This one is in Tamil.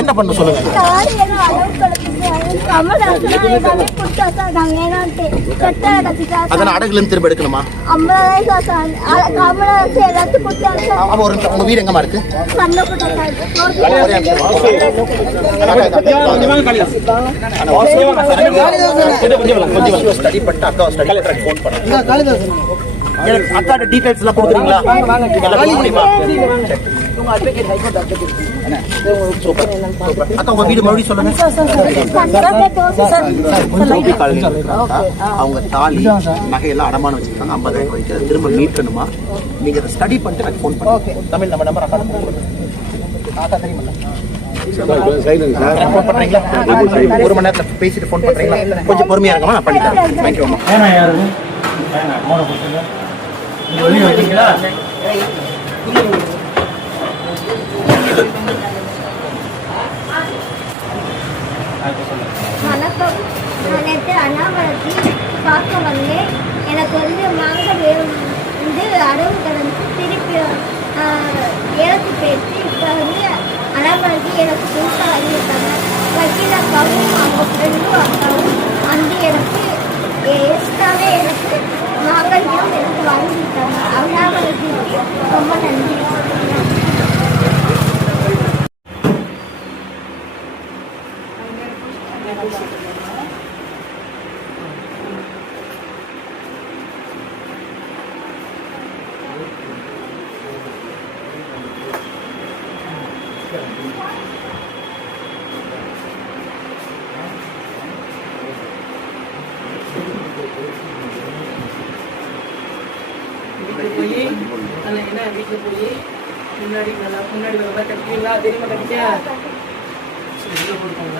என்ன பண்ண சொல்லுங்க. அதனால அடகுல இருந்து திரும்ப எடுக்கணுமா? உங்க வீடு எங்கம்மா இருக்கு? அக்காட்ட டீடைல்ஸ் எல்லாம் கொடுக்குறீங்களா? அக்கா உங்க வீடு மறுபடியும் சொல்லுங்க. அவங்க தாலி நகையெல்லாம் அடமானம் வச்சிருக்காங்க. 50,000 ரூபாய்க்கு திரும்ப மீட்கணுமா? நீங்க அதை ஸ்டடி பண்ணிட்டு எனக்கு ஃபோன் பண்ணுங்க. தமிழ் நம்ம நம்பர் அக்கா தெரியுமா? ஃபோன் பண்றீங்களா? 1 மணி நேரத்துல பேசிட்டு ஃபோன் பண்றீங்களா? கொஞ்சம் பொறுமையா இருக்கமா, நான் பண்ணிட்டேன். தேங்க்யூ. வணக்கம். நான் நேற்று அண்ணாமலைக்கு பார்க்க வந்தேன். எனக்கு வந்து மாங்கல் வந்து அடவு கடந்து திருப்பி எனக்கு பேசி இப்போ வந்து அண்ணாமலைக்கு எனக்கு புதுசாக அறிவித்தாங்க. வக்கீல் அக்காவும் அவங்க ஃப்ரெண்டும் அக்காவும் வந்து எனக்கு எக்ஸ்ட்ராவே எனக்கு மாங்கல்யம் எனக்கு வாங்கிட்டாங்க. அண்ணாமலைக்கு ரொம்ப நன்றி. வீட்டுக்கு போய் நல்லா என்ன வீட்டில் போய் முன்னாடி நல்லா முன்னாடி வர மாதிரி கட்டிங்களா? தெரியுமா? கட்டிட்டா கொடுப்பாங்க.